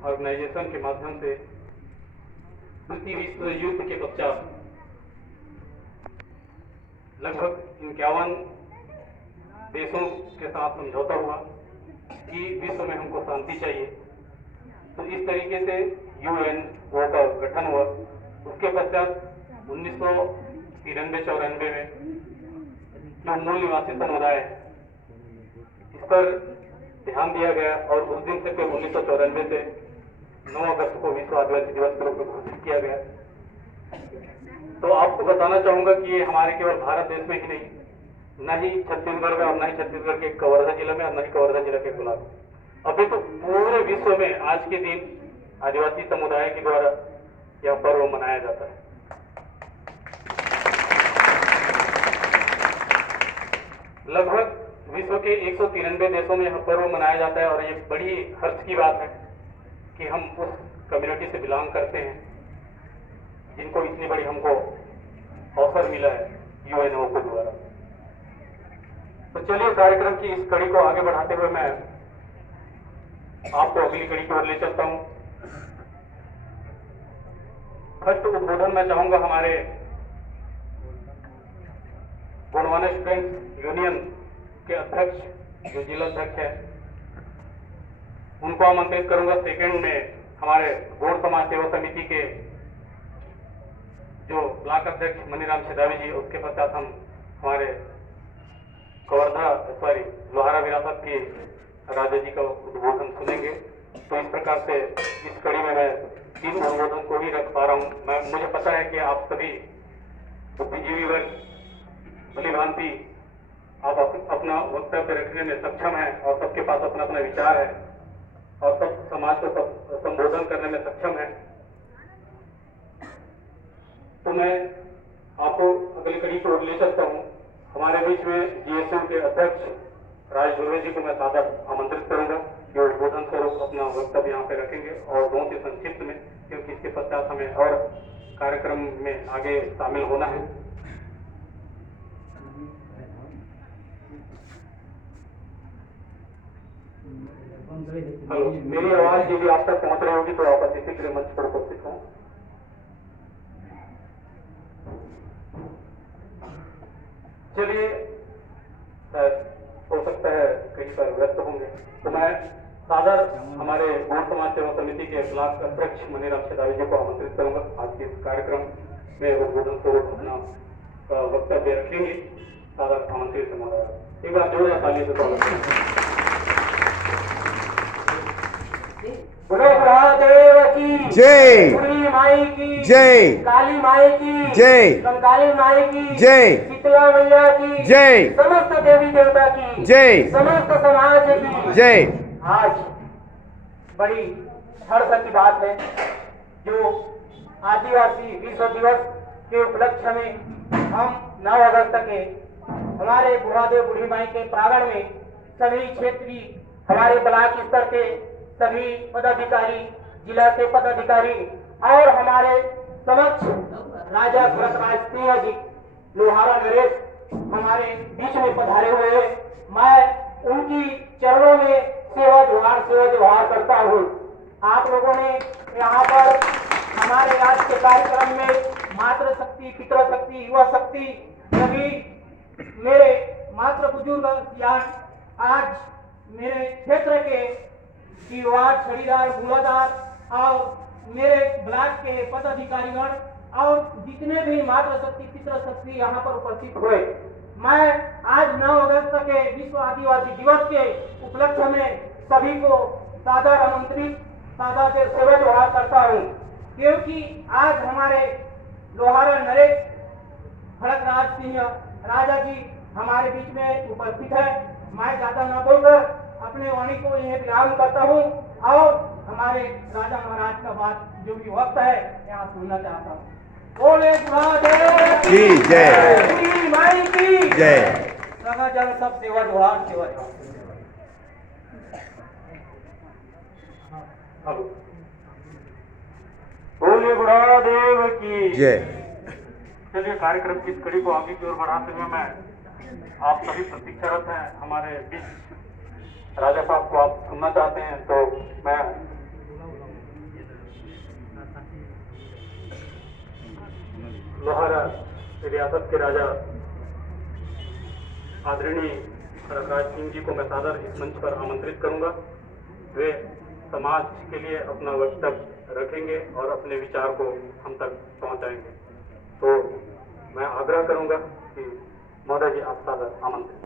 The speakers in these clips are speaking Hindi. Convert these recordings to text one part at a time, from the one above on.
ऑर्गेनाइजेशन के माध्यम से द्वितीय विश्व युद्ध के पश्चात लगभग 51 देशों के साथ समझौता हुआ कि विश्व में हमको शांति चाहिए। तो इस तरीके से यूएनओ का गठन हुआ। उसके पश्चात 1993-94 में जो मूल निवासी समुदाय है इस पर ध्यान दिया गया और उस दिन से फिर 1994 से 9 अगस्त को विश्व आदिवासी दिवस के रूप में घोषित किया गया। तो आपको बताना चाहूंगा कि ये हमारे केवल भारत देश में ही नहीं, न ही छत्तीसगढ़ में और न ही छत्तीसगढ़ के कवर्धा जिले में और न ही कवर्धा जिले के गुलाब, अभी तो पूरे विश्व में आज के दिन आदिवासी समुदाय के द्वारा यह पर्व मनाया जाता है। लगभग विश्व के 193 देशों में यह पर्व मनाया जाता है और ये बड़ी हर्ष की बात है कि हम उस कम्युनिटी से बिलोंग करते हैं जिनको इतनी बड़ी हमको अवसर मिला है यूएनओ के द्वारा। तो चलिए कार्यक्रम की इस कड़ी को आगे बढ़ाते हुए मैं आपको अगली कड़ी की ओर ले चलता हूं। फर्स्ट उद्बोधन मैं चाहूंगा हमारे गोंडवाना स्टूडेंट्स यूनियन के अध्यक्ष जो जिला अध्यक्ष है उनको आमंत्रित करूंगा। सेकंड में हमारे गोंड समाज सेवा समिति के जो ब्लॉक अध्यक्ष मनीराम सिदावी जी, उसके पश्चात हम हमारे लोहारा विरासत के राजा जी का उद्बोधन सुनेंगे। तो इस प्रकार से इस कड़ी में मैं 3 उद्बोधन को ही रख पा रहा हूँ। मुझे पता है कि आप सभी बुद्धिजीवी वर्ग भली भांति आप अपना वक्तव्य रखने में सक्षम है और सबके पास अपना अपना विचार है और सब समाज को संबोधन करने में सक्षम है। तो मैं आपको अगली कड़ी की ओर ले चलता हूँ। हमारे बीच में जीएसयू के अध्यक्ष राज धुर्वे जी को मैं सादर आमंत्रित करूंगा जो उद्बोधन स्वरूप अपना वक्तव्य यहाँ पे रखेंगे और बहुत ही संक्षिप्त में, क्योंकि इसके पश्चात हमें और कार्यक्रम में आगे शामिल होना है। हेलो, मेरी आवाज यदि आप तक पहुंच रही होगी तो आप अतिथि के लिए मंच पर उपस्थित हों। चलिए, हो सकता है कहीं पर व्यस्त होंगे, तो मैं सादर हमारे गोंड समाज सेवा समिति के ब्लॉक अध्यक्ष मनीराम सिदावी जी को आमंत्रित करूंगा। आज के इस कार्यक्रम में उद्बोधन स्वरूप अपना वक्तव्य रखेंगे। सादर आमंत्रित महोदय, एक बार जोरदार ताली से स्वागत करें। देव की जय, बुढ़ी माई की जय, काली माई की जय, कंकाली माई की जय, शीतला मैया की जय, समस्त देवी देवता की जय, समस्त समाज की जय। आज बड़ी हर्ष की बात है जो आदिवासी विश्व दिवस के उपलक्ष्य में हम 9 अगस्त के हमारे बुढ़ादेव बुढ़ी माई के प्रांगण में सभी क्षेत्रीय हमारे ब्लॉक स्तर के सभी पदाधिकारी, जिला के पदाधिकारी और हमारे समक्ष राजा भरतराज सिंह जी लोहारा नरेश हमारे बीच में पधारे हुए हैं। मैं उनकी चरणों में सेवा जोहार करता हूँ। आप लोगों ने यहाँ पर हमारे आज के कार्यक्रम में मातृ शक्ति, पितृ शक्ति, युवा शक्ति सभी मेरे मातृ बुजुर्ग या आज मेरे क्षेत्र के दीवार छड़ीदार मूलाधार और मेरे ब्लॉक के पदाधिकारीगण और जितने भी मातृ शक्ति पितृ शक्ति यहाँ पर उपस्थित हुए, मैं आज 9 अगस्त के विश्व आदिवासी दिवस के उपलक्ष्य में सभी को सादर आमंत्रित सादर से सेवा जोहार करता हूँ, क्योंकि आज हमारे लोहारा नरेश भरतराज सिंह राजा जी हमारे बीच में उपस्थित है। मैं ज्यादा न बोलकर अपने वाणी को यह विराम करता हूँ और हमारे राजा महाराज का बात जो भी वक्त है यहाँ सुनना चाहता हूँ। बोले गुरुदेव की जय, बुढ़ी माई की जय। सगा जन सब सेवा जोहार सेवा जोहार। बोले गुरुदेव की जय। चलिए, कार्यक्रम की इस कड़ी को आगे की ओर बढ़ाते हुए मैं आप सभी प्रतीक्षारत हैं हमारे बीच राजा साहब को आप सुनना चाहते हैं, तो मैं लोहारा रियासत के राजा आदरणीय रघुराज सिंह जी को मैं सादर इस मंच पर आमंत्रित करूंगा। वे समाज के लिए अपना वक्तव्य रखेंगे और अपने विचार को हम तक पहुंचाएंगे। तो मैं आग्रह करूंगा कि महोदय जी आप सादर आमंत्रित।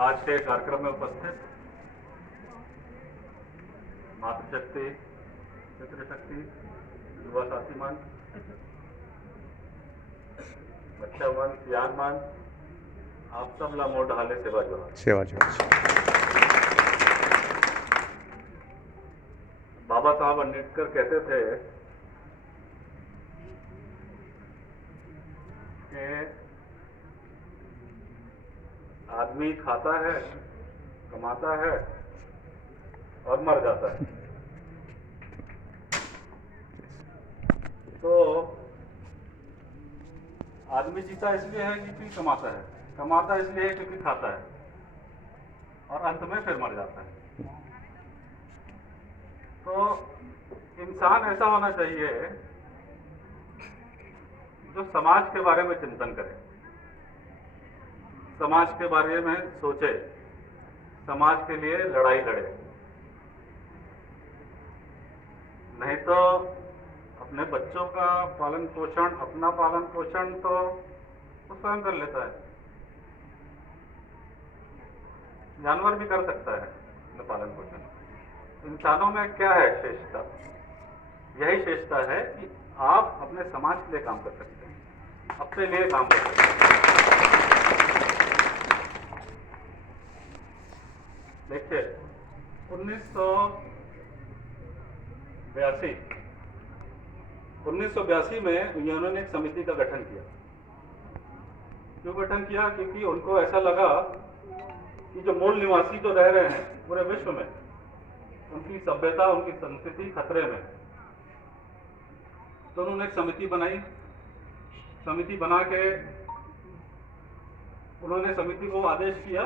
आज के कार्यक्रम में उपस्थित मातृशक्ति, पितृशक्ति, युवा साथीमान, बच्चावन, सियानमान, आप सब ला मोड़ ढाले सेवा जोहार। बाबा साहब अम्बेडकर कहते थे कि आदमी खाता है, कमाता है और मर जाता है। तो आदमी जीता इसलिए है क्योंकि कमाता है, कमाता इसलिए है क्योंकि खाता है और अंत में फिर मर जाता है। तो इंसान ऐसा होना चाहिए जो समाज के बारे में चिंतन करे, समाज के बारे में सोचे, समाज के लिए लड़ाई लड़े। नहीं तो अपने बच्चों का पालन पोषण, अपना पालन पोषण तो वो स्वयं कर लेता है, जानवर भी कर सकता है अपना पालन पोषण। इंसानों में क्या है श्रेष्ठता? यही श्रेष्ठता है कि आप अपने समाज के लिए काम कर सकते हैं, अपने लिए काम कर सकते हैं। देखिए 1982 में उन्होंने एक समिति का गठन किया। क्यों गठन किया? क्योंकि उनको ऐसा लगा कि जो मूल निवासी जो रह रहे हैं पूरे विश्व में, उनकी सभ्यता, उनकी संस्कृति खतरे में। तो उन्होंने एक समिति बनाई। समिति बना के उन्होंने समिति को आदेश किया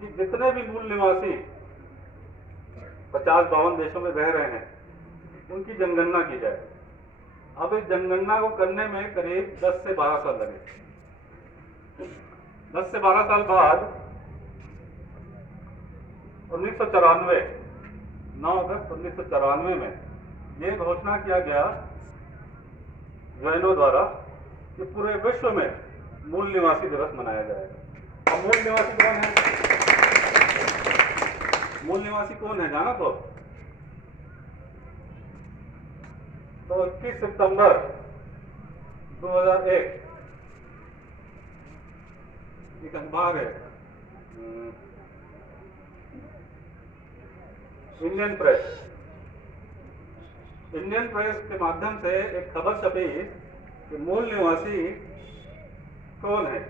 कि जितने भी मूल निवासी 50-52 देशों में रह रहे हैं उनकी जनगणना की जाए। अब इस जनगणना को करने में करीब 10 से 12 साल लगे। 10 से 12 साल बाद 1994 9 अगस्त 1994 में ये घोषणा किया गया यूएनओ द्वारा कि पूरे विश्व में मूल निवासी दिवस मनाया जाएगा। अब मूल निवासी कौन है? मूल निवासी कौन है जाना? तो 21 सितंबर 2001 एक अखबार है इंडियन प्रेस के माध्यम से एक खबर छपी कि मूल निवासी कौन है।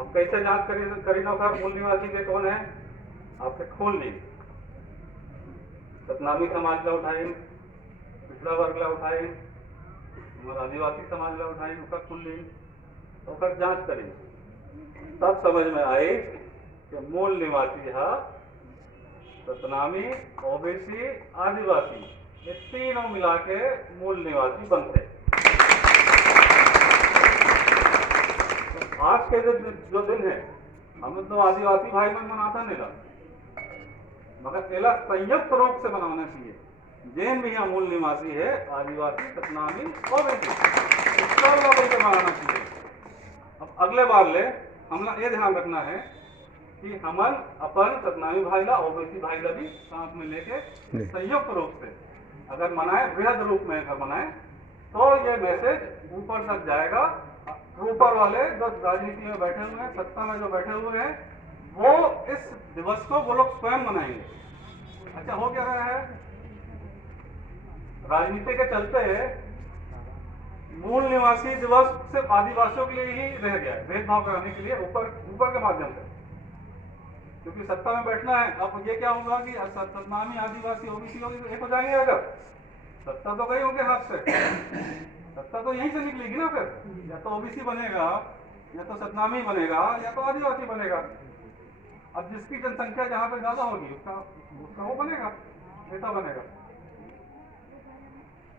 अब कैसे जांच करी नौकर मूल निवासी के कौन है? आपके खोल ली, सतनामी समाज ला उठाई, पिछड़ा वर्ग ला उठाई, हमारा आदिवासी समाज ला उठाई, उसका खुल ली, उसका जांच करी। तब समझ में आई कि मूल निवासी है सतनामी, ओबीसी, आदिवासी, ये तीनों मिला के मूल निवासी बनते। तो आज के जो दिन है, हम तो आदिवासी भाई मन मनाता नहीं रहा, मगर एला संयुक्त रूप से मनाना चाहिए। जैन भी यहाँ मूल निवासी है, आदिवासी, सतनामी, ओबीसी, इसका से मनाना चाहिए। अब अगले बार ले हमला ये ध्यान रखना है कि हमन अपन सतनामी भाई ला, ओबीसी भाई ला भी साथ में लेके संयुक्त रूप से अगर मनाए, बृहद रूप में अगर मनाए, तो ये मैसेज ऊपर तक जाएगा। ऊपर वाले जो राजनीति में बैठे हुए हैं, सत्ता में जो बैठे हुए हैं, वो इस दिवस को वो लोग स्वयं मनाएंगे। अच्छा हो क्या रहा है? राजनीति के चलते मूल निवासी दिवस सिर्फ आदिवासियों के लिए ही रह गया है, भेदभाव कराने के लिए ऊपर के माध्यम से, क्योंकि सत्ता में बैठना है। अब ये क्या होगा कि सतनामी, आदिवासी, ओबीसी एक हो जाएंगे। अगर सत्ता तो गई उनके हाथ से, सत्ता तो यहीं से निकलेगी ना। फिर या तो ओबीसी बनेगा, या तो सतनामी बनेगा, या तो आदिवासी बनेगा। अब जिसकी जनसंख्या जहाँ पे ज्यादा होगी उसका उसका वो बनेगा, नेता बनेगा।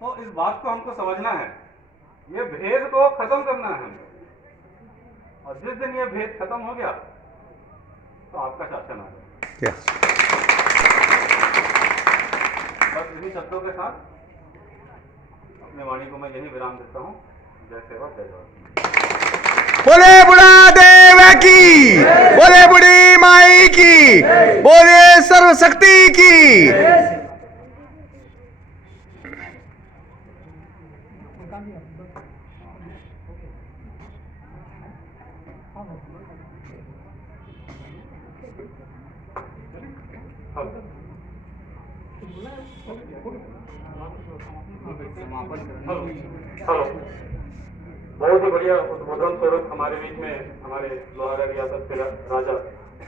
तो इस बात को हमको समझना है, ये भेद को खत्म करना है हमको, और जिस दिन ये भेद खत्म हो गया तो आपका शासन आ गया। बस इन्हीं शब्दों के साथ अपनी वाणी को मैं यही विराम देता हूँ। जय सेवा, जय जवाहर। बोले बुढ़ा देव की, बोले बुढ़ी माई की, बोले सर्वशक्ति की। हेलो, बहुत ही बढ़िया उद्बोधन स्वरूप हमारे बीच में हमारे लोहारा रियासत के राजा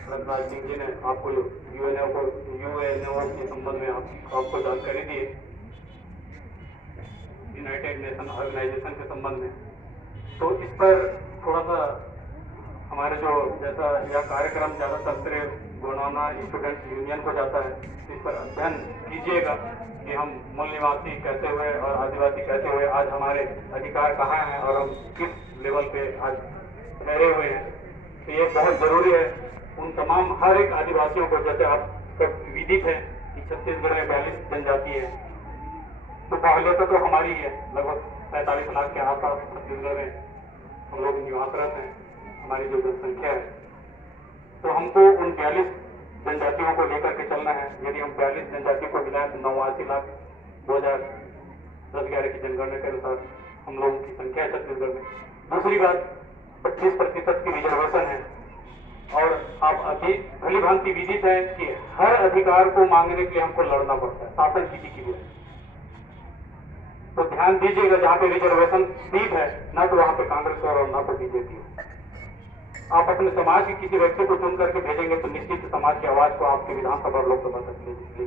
रघुनाथ सिंह जी ने आपको यूएनओ के संबंध में आपको जानकारी दी, यूनाइटेड नेशन ऑर्गेनाइजेशन के संबंध में। तो इस पर थोड़ा सा हमारे जो जैसा यह कार्यक्रम ज़्यादातर सिर्फ गोंडवाना स्टूडेंट यूनियन को जाता है, इस पर अध्ययन कीजिएगा कि हम मूल निवासी कैसे हुए और आदिवासी कैसे हुए, आज हमारे अधिकार कहाँ हैं और हम किस लेवल पे आज ठहरे हुए हैं। तो ये बहुत जरूरी है उन तमाम हर एक आदिवासियों को, जैसे आप सब विदित है कि छत्तीसगढ़ में 42 जनजाति है, तो पहले तो हमारी है लगभग 45 लाख के आसपास छत्तीसगढ़ में हम लोग निवासरत हैं, हमारी जो जनसंख्या है। तो हमको उन 42 जनजातियों को लेकर के चलना है। यदि हम 42 जनजाति को मिलाएं तो 89 लाख 2010-11 की जनगणना के अनुसार हम लोगों की संख्या है छत्तीसगढ़ में। दूसरी बात, 25% की रिजर्वेशन है, और आप अभी भली भांति विदित है कि हर अधिकार को मांगने के लिए हमको लड़ना पड़ता है शासन किसी की भी। तो ध्यान दीजिएगा, जहाँ पे रिजर्वेशन सीट है ना तो वहां पे कांग्रेस और ना तो बीजेपी। आप अपने समाज के किसी व्यक्ति को चुन करके भेजेंगे तो निश्चित समाज की आवाज को आपके विधानसभा और लोकसभा तक ले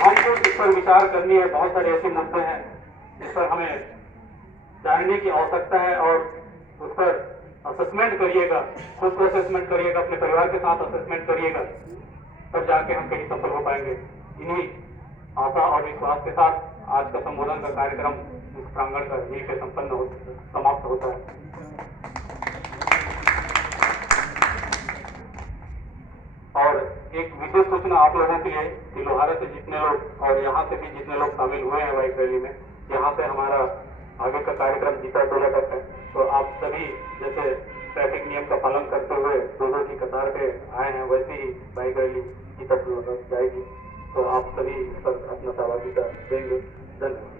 हमको इस पर विचार करनी है। बहुत सारे ऐसे मुद्दे हैं जिस पर हमें जानने की आवश्यकता है, और उस पर असेसमेंट करिएगा, खुद को असेसमेंट करिएगा, अपने परिवार के साथ असेसमेंट करिएगा, तब जाके हम कहीं सफल हो पाएंगे। इन्हीं आशा और विश्वास के साथ आज का संबोधन का कार्यक्रम इस प्रांगण का यहीं पे समाप्त होता है। और एक विशेष सूचना आप लोगों के लिए कि लोहारा से जितने लोग और यहाँ से भी जितने लोग शामिल हुए हैं बाइक रैली में, यहाँ से हमारा आगे का कार्यक्रम जीता टोला तक है। तो आप सभी जैसे ट्रैफिक नियम का पालन करते हुए दो की कतार पे आए हैं, वैसे ही बाइक रैली जीता टोला तक जाएगी। तो आप सभी इस पर अपना सहभागिता देंगे। धन्यवाद।